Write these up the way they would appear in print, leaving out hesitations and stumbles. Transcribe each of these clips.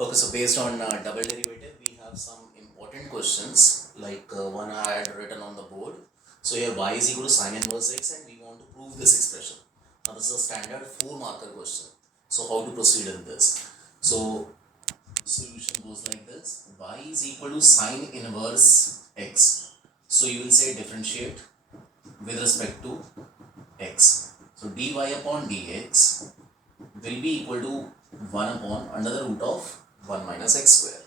Okay, so based on double derivative, we have some important questions like one I had written on the board. So here y is equal to sine inverse x and we want to prove this expression. Now this is a standard 4 marker question. So how to proceed in this? So solution goes like this. Y is equal to sine inverse x. So you will say differentiate with respect to x. So dy upon dx will be equal to 1 upon under the root of 1 minus x square.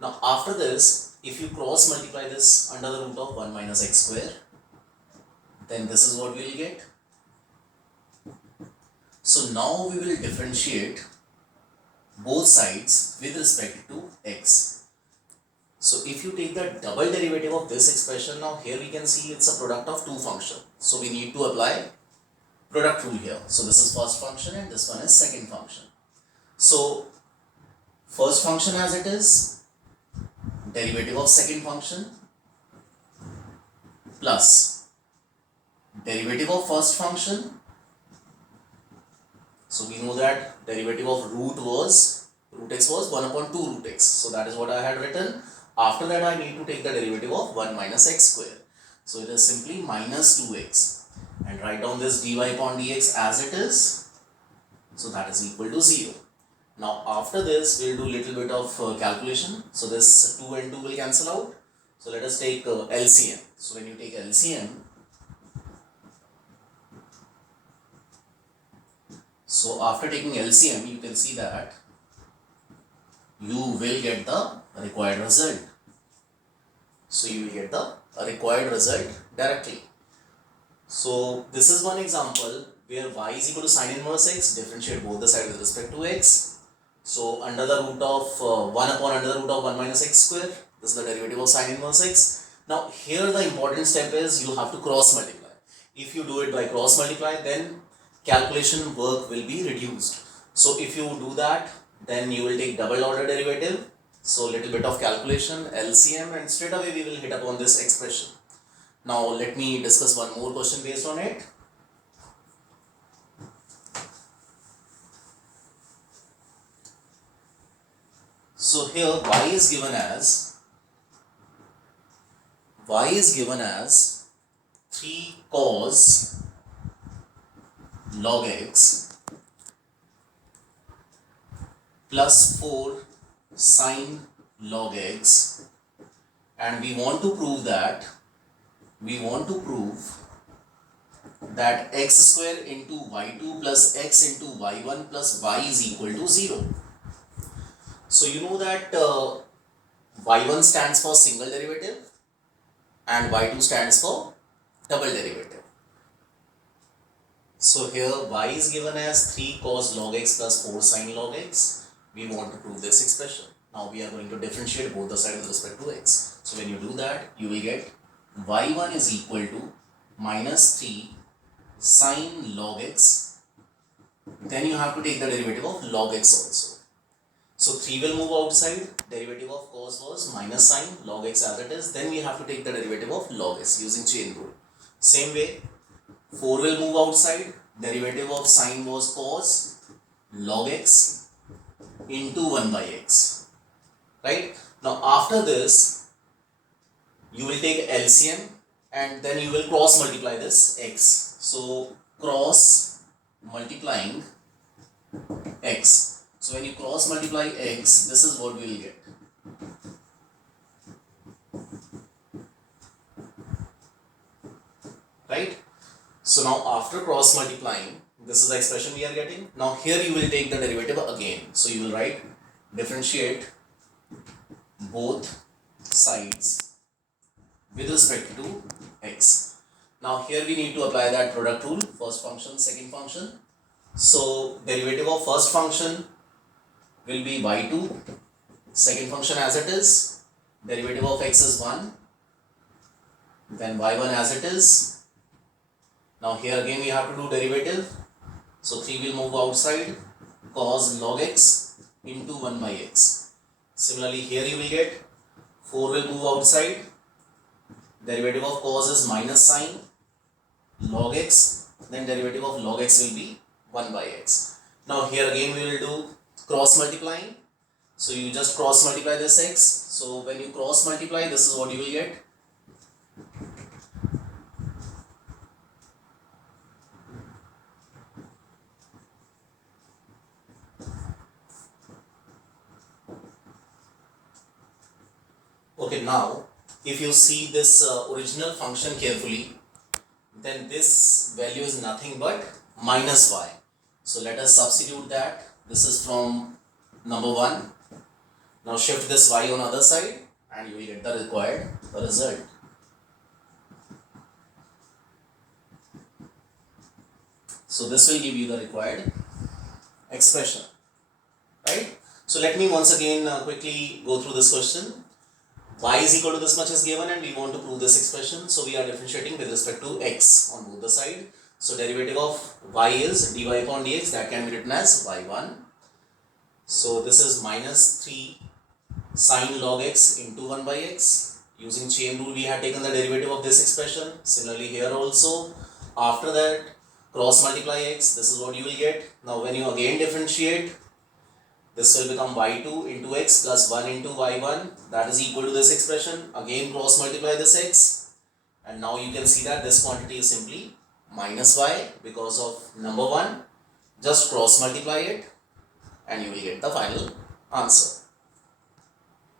Now after this, if you cross multiply this under the root of 1 minus x square, then this is what we will get. So now we will differentiate both sides with respect to x. So if you take the double derivative of this expression, now here we can see it's a product of two functions. So we need to apply product rule here. So this is first function and this one is second function. So first function as it is, derivative of second function plus derivative of first function. So we know that derivative of root x was 1 upon 2 root x. So that is what I had written. After that I need to take the derivative of 1 minus x square. So it is simply minus 2x. And write down this dy upon dx as it is. So that is equal to 0. Now after this we will do little bit of calculation. So this 2 and 2 will cancel out. So let us take LCM. So when you take LCM, so after taking LCM you can see that you will get the required result. So you will get the required result directly. So this is one example where y is equal to sine inverse x, differentiate both the sides with respect to x. So under the root of 1 upon under the root of 1 minus x square, this is the derivative of sine inverse x. Now here the important step is you have to cross multiply. If you do it by cross multiply, then calculation work will be reduced. So if you do that, then you will take double order derivative. So little bit of calculation, LCM, and straight away we will hit upon this expression. Now let me discuss one more question based on it. So here y is given as 3 cos log x plus 4 sin log x, and we want to prove that x square into y2 plus x into y1 plus y is equal to 0. So you know that y1 stands for single derivative and y2 stands for double derivative. So here y is given as 3 cos log x plus 4 sin log x. We want to prove this expression. Now we are going to differentiate both the sides with respect to x. So when you do that, you will get y1 is equal to minus 3 sin log x. Then you have to take the derivative of log x also. So 3 will move outside, derivative of cos was minus sine, log x as it is. Then we have to take the derivative of log x using chain rule. Same way, 4 will move outside, derivative of sine was cos, log x into 1 by x. Right? Now after this, you will take LCM and then you will cross multiply this x. So cross multiplying x. So when you cross multiply x, this is what we will get. Right? So now after cross multiplying, this is the expression we are getting. Now here you will take the derivative again. So you will write differentiate both sides with respect to x. Now here we need to apply that product rule, first function, second function. So derivative of first function will be y2, second function as it is, derivative of x is 1, then y1 as it is. Now here again we have to do derivative, so 3 will move outside, cos log x into 1 by x. Similarly here you will get 4 will move outside, derivative of cos is minus sine log x, then derivative of log x will be 1 by x. Now here again we will do cross multiplying. So you just cross multiply this x. So when you cross multiply, this is what you will get. Okay, now if you see this original function carefully, then this value is nothing but minus y. So let us substitute that. This is from number 1. Now shift this y on other side and you will get the required result. So this will give you the required expression, right? So let me once again quickly go through this question. Y is equal to this much is given and we want to prove this expression. So we are differentiating with respect to x on both the side. So derivative of y is dy upon dx, that can be written as y1. So this is minus 3 sin log x into 1 by x. Using chain rule we have taken the derivative of this expression. Similarly here also. After that cross multiply x, this is what you will get. Now when you again differentiate, this will become y2 into x plus 1 into y1, that is equal to this expression. Again cross multiply this x, and now you can see that this quantity is simply minus y because of number 1. Just cross multiply it and you will get the final answer.